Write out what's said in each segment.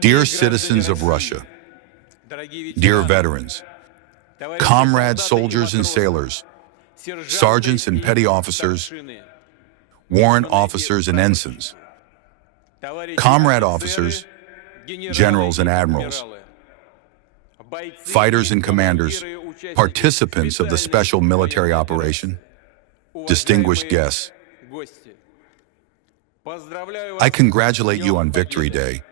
Dear citizens of Russia, dear veterans, comrade soldiers and sailors, sergeants and petty officers, warrant officers and ensigns, comrade officers, generals and admirals, fighters and commanders, participants of the special military operation, distinguished guests, I congratulate you on Victory Day,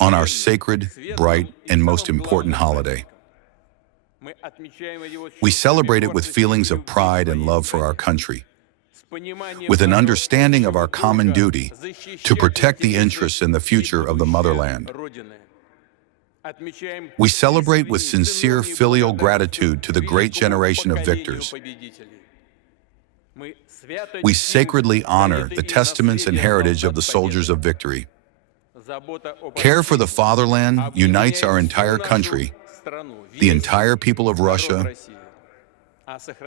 on our sacred, bright, and most important holiday. We celebrate it with feelings of pride and love for our country, with an understanding of our common duty to protect the interests and the future of the motherland. We celebrate with sincere filial gratitude to the great generation of victors. We sacredly honor the testaments and heritage of the soldiers of victory. Care for the fatherland unites our entire country, the entire people of Russia,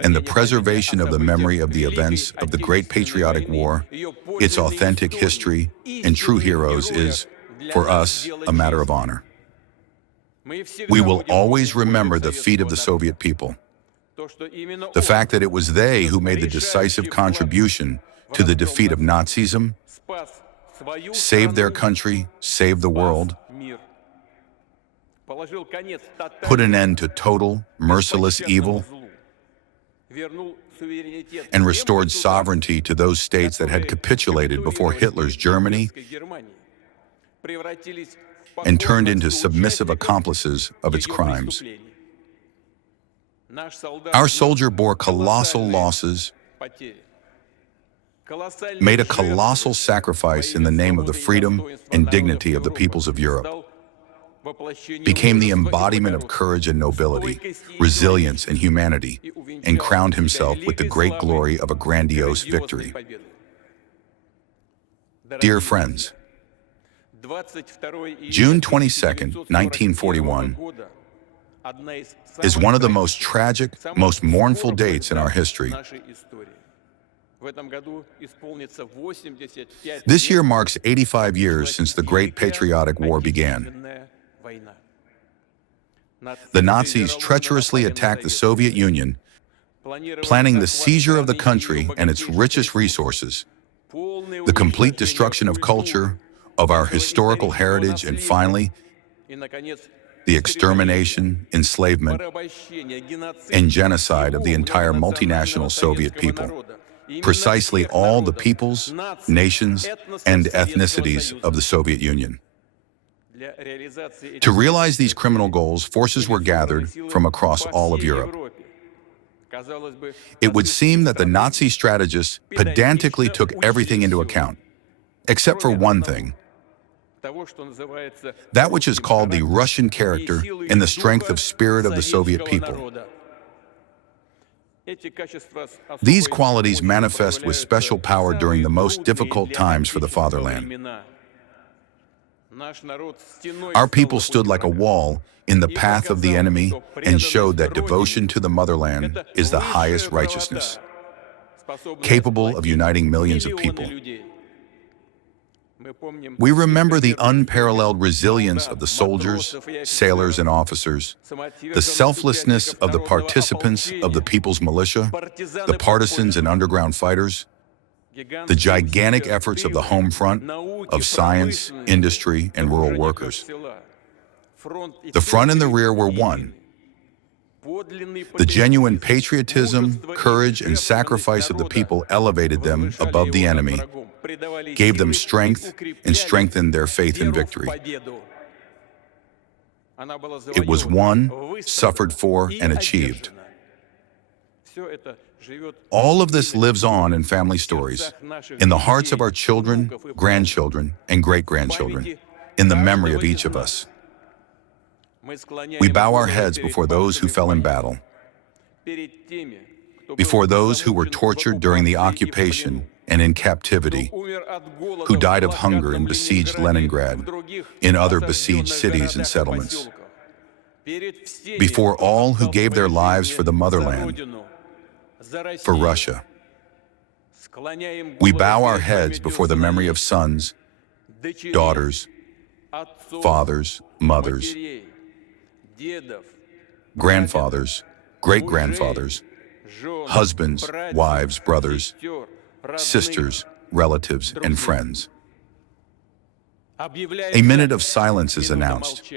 and the preservation of the memory of the events of the Great Patriotic War, its authentic history, and true heroes is, for us, a matter of honor. We will always remember the feat of the Soviet people, the fact that it was they who made the decisive contribution to the defeat of Nazism, saved their country, saved the world, put an end to total, merciless evil, and restored sovereignty to those states that had capitulated before Hitler's Germany and turned into submissive accomplices of its crimes. Our soldier bore colossal losses, made a colossal sacrifice in the name of the freedom and dignity of the peoples of Europe, became the embodiment of courage and nobility, resilience and humanity, and crowned himself with the great glory of a grandiose victory. Dear friends, June 22nd, 1941, is one of the most tragic, most mournful dates in our history. This year marks 85 years since the Great Patriotic War began. The Nazis treacherously attacked the Soviet Union, planning the seizure of the country and its richest resources, the complete destruction of culture, of our historical heritage, and finally, the extermination, enslavement, and genocide of the entire multinational Soviet people, precisely all the peoples, nations, and ethnicities of the Soviet Union. To realize these criminal goals, forces were gathered from across all of Europe. It would seem that the Nazi strategists pedantically took everything into account, except for one thing: that which is called the Russian character and the strength of spirit of the Soviet people. These qualities manifest with special power during the most difficult times for the fatherland. Our people stood like a wall in the path of the enemy and showed that devotion to the motherland is the highest righteousness, capable of uniting millions of people. We remember the unparalleled resilience of the soldiers, sailors, and officers, the selflessness of the participants of the People's Militia, the partisans and underground fighters, the gigantic efforts of the home front, of science, industry, and rural workers. The front and the rear were one. The genuine patriotism, courage, and sacrifice of the people elevated them above the enemy, gave them strength, and strengthened their faith in victory. It was won, suffered for, and achieved. All of this lives on in family stories, in the hearts of our children, grandchildren, and great-grandchildren, in the memory of each of us. We bow our heads before those who fell in battle, before those who were tortured during the occupation and in captivity, who died of hunger in besieged Leningrad, in other besieged cities and settlements, before all who gave their lives for the motherland, for Russia. We bow our heads before the memory of sons, daughters, fathers, mothers, grandfathers, great-grandfathers, husbands, wives, brothers, sisters, relatives, and friends. A minute of silence is announced.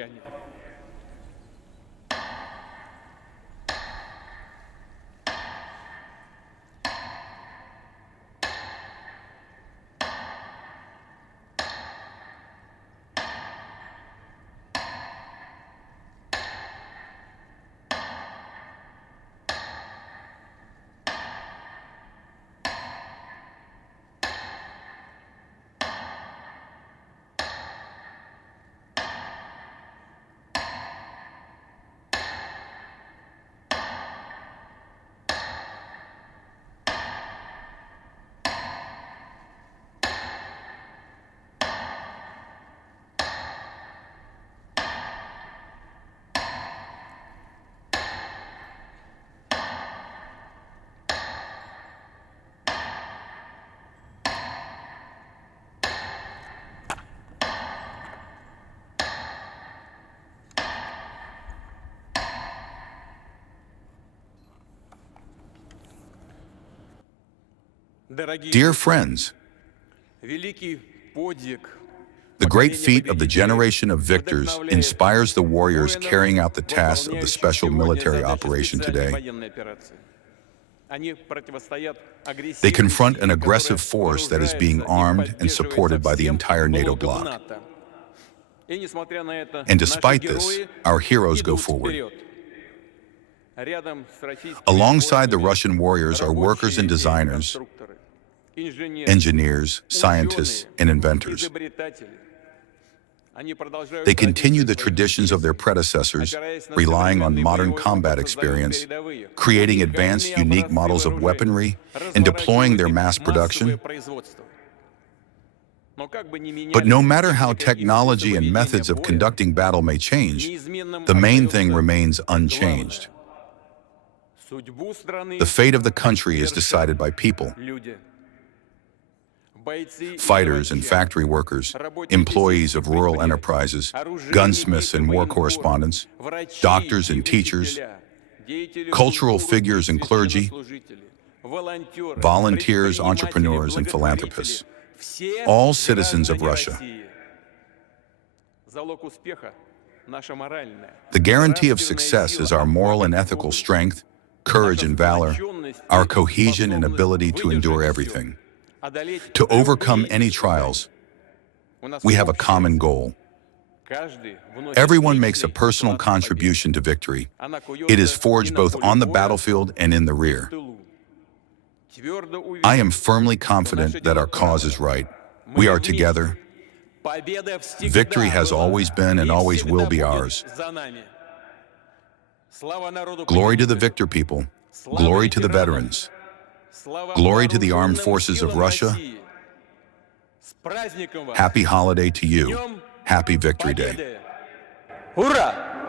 Dear friends, the great feat of the generation of victors inspires the warriors carrying out the tasks of the special military operation today. They confront an aggressive force that is being armed and supported by the entire NATO bloc. And despite this, our heroes go forward. Alongside the Russian warriors are workers and designers, engineers, scientists, and inventors. They continue the traditions of their predecessors, relying on modern combat experience, creating advanced, unique models of weaponry, and deploying their mass production. But no matter how technology and methods of conducting battle may change, the main thing remains unchanged. The fate of the country is decided by people. Fighters and factory workers, employees of rural enterprises, gunsmiths and war correspondents, doctors and teachers, cultural figures and clergy, volunteers, entrepreneurs, and philanthropists, all citizens of Russia. The guarantee of success is our moral and ethical strength, courage and valor, our cohesion and ability to endure everything. To overcome any trials, we have a common goal. Everyone makes a personal contribution to victory. It is forged both on the battlefield and in the rear. I am firmly confident that our cause is right. We are together. Victory has always been and always will be ours. Glory to the victor people. Glory to the veterans. Glory to the armed forces of Russia. Happy holiday to you. Happy Victory Day. Ура!